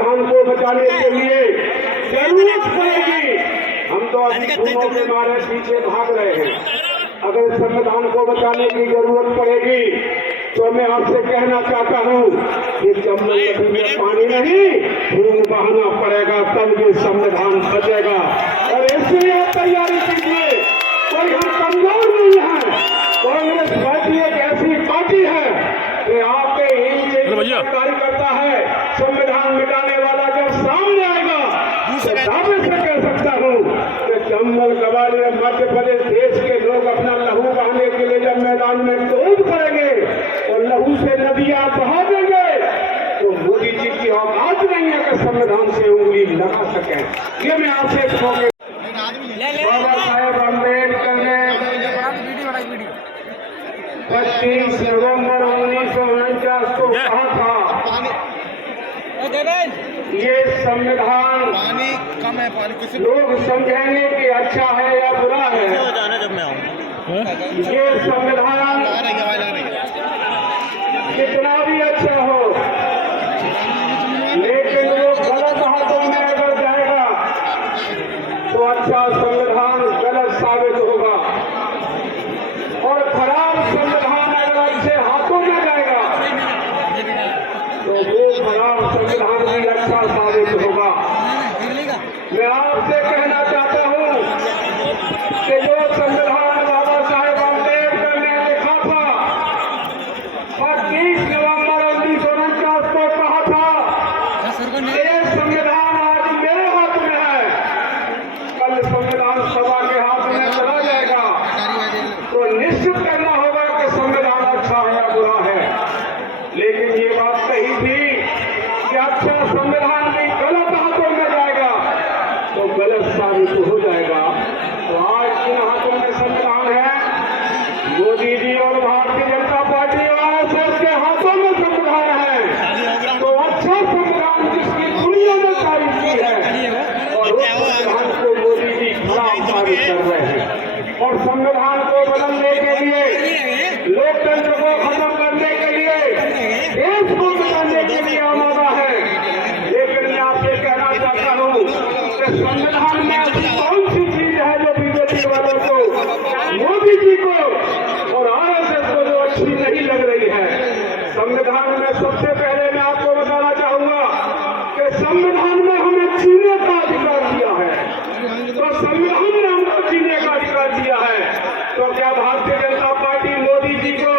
संविधान को बचाने के लिए जरूरत पड़ेगी। हम तो अभी खूनों के मारे पीछे भाग रहे हैं। अगर संविधान को बचाने की जरूरत पड़ेगी तो मैं आपसे कहना चाहता हूँ कि चंबल नदी में पानी नहीं, खून बहाना पड़ेगा, तब ये संविधान बचेगा। और इसलिए आप तैयारी कीजिए। कोई हम कमजोर नहीं है। कांग्रेस पार्टी एक ऐसी पार्टी है कि आपके कार्य करता है। संविधान मिटाने वाला जब सामने आएगा तो दावे से कह सकता हूँ कि चंबल ग्वालियर मध्य प्रदेश देश के लोग अपना लहू बहाने के लिए जब मैदान में कूद पड़ेंगे और लहू से नदियां बहा देंगे तो मोदी जी की औकात नहीं है कि संविधान से उंगली लगा सके। ये मैं आपसे कहूँगा। बाबा साहेब अम्बेडकर ने 25 नवंबर 1949 को कहा था ये संविधान लोग समझेंगे कि अच्छा है या बुरा है। ये संविधान कितना भी अच्छा हो, लेकिन वो गलत हाथों में अगर जाएगा तो अच्छा संविधान गलत साबित होगा, और खराब संविधान अगर अच्छे हाथों में जाएगा तो वो खराब संविधान भी अच्छा साबित होगा। मैं आपसे कहना चाहता हूँ कि जो संविधान बाबा साहेब अम्बेडकर ने लिखा था 25 नवंबर 1949 को कहा था ये संविधान आज मेरे हाथ में है, कल संविधान सभा के हाथ में चला जाएगा तो निश्चित करना होगा कि संविधान अच्छा है या बुरा है। लेकिन ये बात सही थी कि अच्छा संविधान भी गलत हाथों में जाएगा तो गलत साबित हो जाएगा। तो आज जिन हाथों में संविधान है, मोदी जी और भारतीय जनता पार्टी और आरएसएस के हाथों में संविधान है, तो अच्छा संविधान जिसकी दुनिया में तारीफ की है और उस संविधान को मोदी जी खराब साबित कर रहे हैं। और संविधान को बदलने के लिए, लोकतंत्र को खत्म करने के लिए, देश को बचाने के लिए आमादा है। लेकिन मैं आपसे कहना चाहता हूँ कि संविधान में ऐसी कौन सी चीज है जो बीजेपी वालों को, मोदी जी को और आरएसएस को जो अच्छी नहीं लग रही है। संविधान में सबसे पहले मैं आपको बताना चाहूंगा कि संविधान में हमें जीने का अधिकार दिया है। तो संविधान ने हमको जीने का अधिकार दिया है, तो क्या भारतीय जनता पार्टी मोदी जी को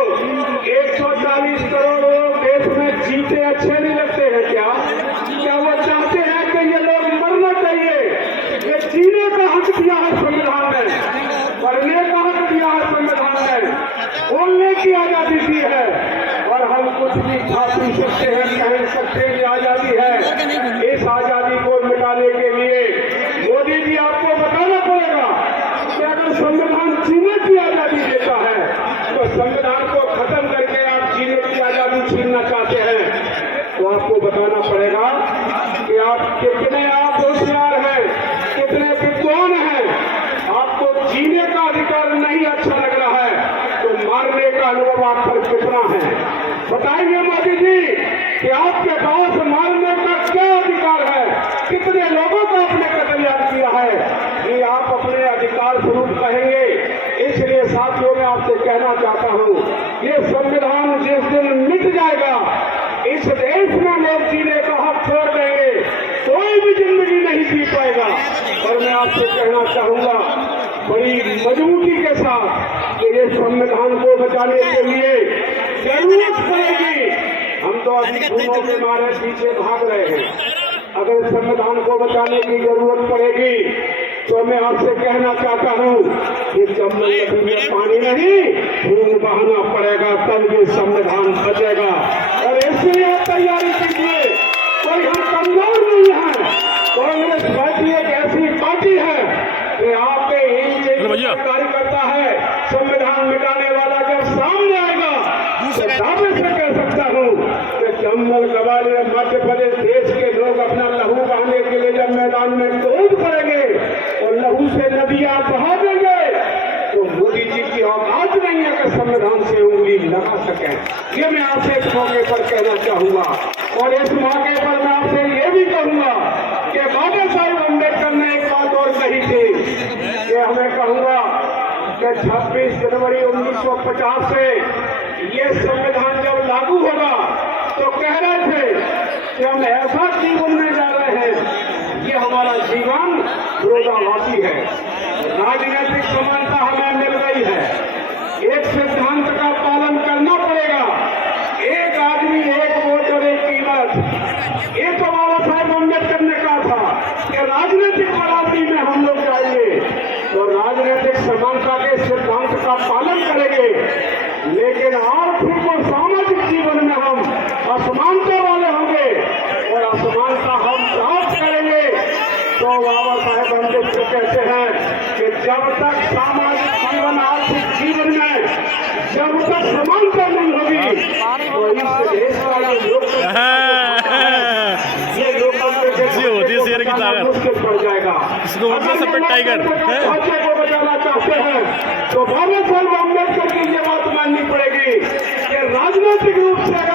140 करोड़ लोग देश में जीते अच्छे नहीं लगते हैं? क्या वो चाहते हैं कि ये लोग मरना चाहिए? ये जीने का हक दिया है संविधान ने, मरने का हक दिया है संविधान ने, बोलने की आजादी दी है, और हम कुछ भी खा पी सकते हैं, कह सकते हैं कि आजादी है। इस आजादी को मिटाने के लिए मोदी जी आपको बताना पड़ेगा कि अगर संविधान जीने की आजादी देता है तो संविधान को खत्म करके आप जीने की आजादी छीनना चाहते हैं, तो आपको बताना पड़ेगा कि आप कितने होशियार हैं, कितने विद्वान हैं। आपको जीने का अधिकार नहीं अच्छा लग रहा है तो मारने का अनुभव आप पर कितना है? बताएंगे मोदी जी कि आपके पास मारने का क्या अधिकार है? कितने लोगों का आपने कत्ल किया है? ये आप अपने अधिकार स्वरूप कहेंगे। इसलिए साथियों मैं आपसे कहना चाहता हूँ, ये संविधान जिस दिन मिट जाएगा, इस देश में लोग जीने का हक छोड़ देंगे, कोई भी जिंदगी नहीं जी पाएगा। और मैं आपसे कहना चाहूंगा बड़ी मजबूती के साथ कि ये संविधान को बचाने के लिए जरूरत पड़ेगी। हम तो अभी खूनों के मारे पीछे भाग रहे हैं। अगर संविधान को बचाने की जरूरत पड़ेगी तो मैं आपसे कहना चाहता हूँ कि चंबल नदी में पानी नहीं, खून बहाना पड़ेगा, तब ये संविधान बचेगा। और इसलिए आप तैयारी कीजिए। कोई हम कमजोर नहीं है। कांग्रेस पार्टी एक ऐसी पार्टी है कि आपके कार्य करता है। संविधान मिटाने वाला जब सामने आएगा तो दावे से कह सकता हूँ कि चंबल ग्वालियर मध्य प्रदेश देश के लोग अपना लहू बहाने के लिए जब मैदान में कूद पड़ेंगे और लहू से नदियां बहा देंगे तो मोदी जी की औकात नहीं है कि संविधान से उंगली लगा सके। ये मैं आपसे इस मौके पर कहना चाहूंगा। और इस मौके पर मैं आपसे ये भी 26 जनवरी 1950 से ये संविधान जब लागू होगा तो कह रहे थे कि हम ऐसा जीवन में जा रहे हैं, ये हमारा जीवन विरोधाभासी है। राजनीतिक समानता हमें मिल रही है, एक सिद्धांत का पालन करना पड़ेगा, एक आदमी एक वोट और एक कीमत। ये तो बाबा साहेब अम्बेडकर ने कहा था कि राजनीतिक बराबरी में हम लोग जाएंगे तो राजनीतिक समानता के सिद्धांत का पालन करेंगे, लेकिन आर्थिक और सामाजिक जीवन में हम असमानता वाले होंगे और असमानता हम प्राप्त करेंगे। तो बाबा साहेब अम्बेडकर कहते हैं कि जब तक सामाजिक जीवन आर्थिक जीवन में जब तक समानता नहीं होगी तो इस देश का शेर की ताकत मुश्किल पड़ जाएगा। इसको बोलते सफेद टाइगर बच्चे को बचाना चाहते हैं तो बाबा साहेब अम्बेडकर की ये बात माननी पड़ेगी कि राजनीतिक रूप से